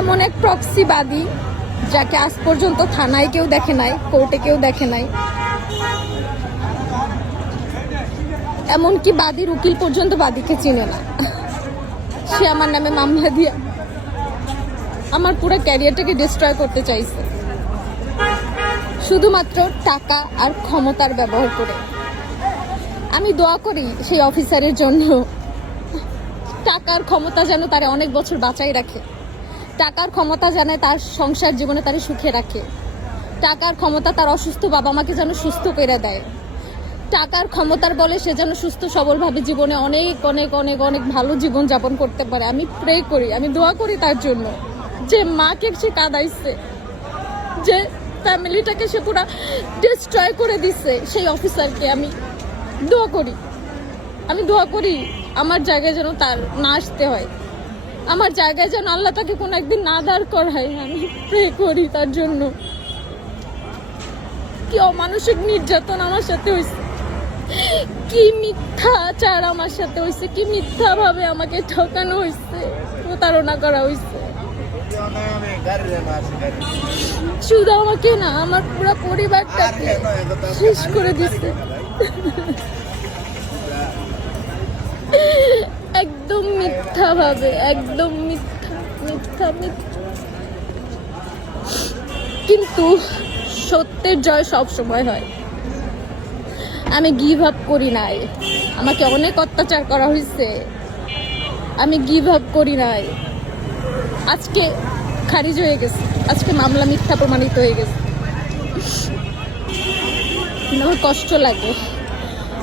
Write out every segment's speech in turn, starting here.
এমন এক প্রক্সিবাদী যাকে আজ পর্যন্ত থানায় কেউ দেখে নাই কোর্টে কেউ দেখে নাই। এমনকি বাদীর উকিল পর্যন্ত বাদীকে চিনে না। সে আমার নামে মামলা দিয়ে আমার পুরো ক্যারিয়ারটাকে ডিস্ট্রয় করতে চাইছে। শুধুমাত্র টাকা আর ক্ষমতার ব্যবহার করে। আমি দোয়া করি সেই অফিসারের জন্য। টাকার ক্ষমতা যেন তারা অনেক বছর বাঁচাই রাখে। টাকার ক্ষমতা জানে তার সংসার জীবনে তারে সুখে রাখে। টাকার ক্ষমতা তার অসুস্থ বাবা মাকে যেন সুস্থ করে দেয়। টাকার ক্ষমতার বলে সে যেন সুস্থ, সবলভাবে জীবনে অনেক অনেক অনেক অনেক ভালো জীবন যাপন করতে পারে। আমি প্রে করি, আমি দোয়া করি তার জন্য। যে মাকে সে কাঁদাইছে, যে ফ্যামিলিটাকে সে পুরো ডিস্ট্রয় করে দিচ্ছে সেই অফিসারকে আমি দোয়া করি। আমি দোয়া করি আমার জায়গায় যেন তার না আসতে হয়। আমার জায়গায় যেন আল্লাহ তাকে কোনো একদিন না দাঁড় করায়, আমি প্রে করি তার জন্য। কি অমানসিক নির্যাতন আমার সাথে হয়েছে কি মিথ্যাচার আমার সাথে হয়েছে কি মিথ্যা ভাবে আমাকে ঠকানো হয়েছে প্রতারণা করা হয়েছে শুধু আমাকে না, আমার পুরো পরিবারটাকে শেষ করে দিচ্ছে একদম মিথ্যা ভাবে একদম মিথ্যা মিথ্যা মিথ্যা। কিন্তু সত্যের জয় সব সময় হয়। আমি গিভ আপ করি নাই। আমাকে অনেক অত্যাচার করা হয়েছে আমি গিভ আপ করি নাই। আজকে খারিজ হয়ে গেছে। আজকে মামলা মিথ্যা প্রমাণিত হয়ে গেছে। আমার কষ্ট লাগে।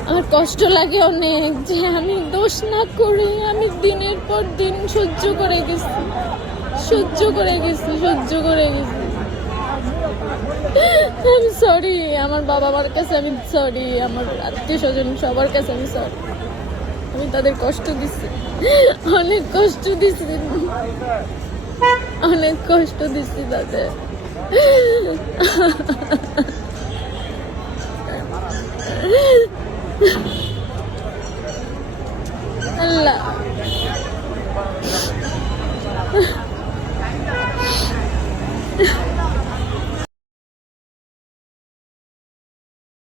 আমার কষ্ট লাগে অনেক যে আমি দোষ না করে আমি দিনের পর দিন সহ্য করে গেছি। সহ্য করে গেছি, সহ্য করে গেছি। আমি সরি আমার বাবা মার কাছে আমি সরি আমার আত্মীয় স্বজন সবার কাছে আমি সরি আমি তাদের কষ্ট দিচ্ছি অনেক কষ্ট দিচ্ছি অনেক কষ্ট দিচ্ছি তাদের। আল্লাহ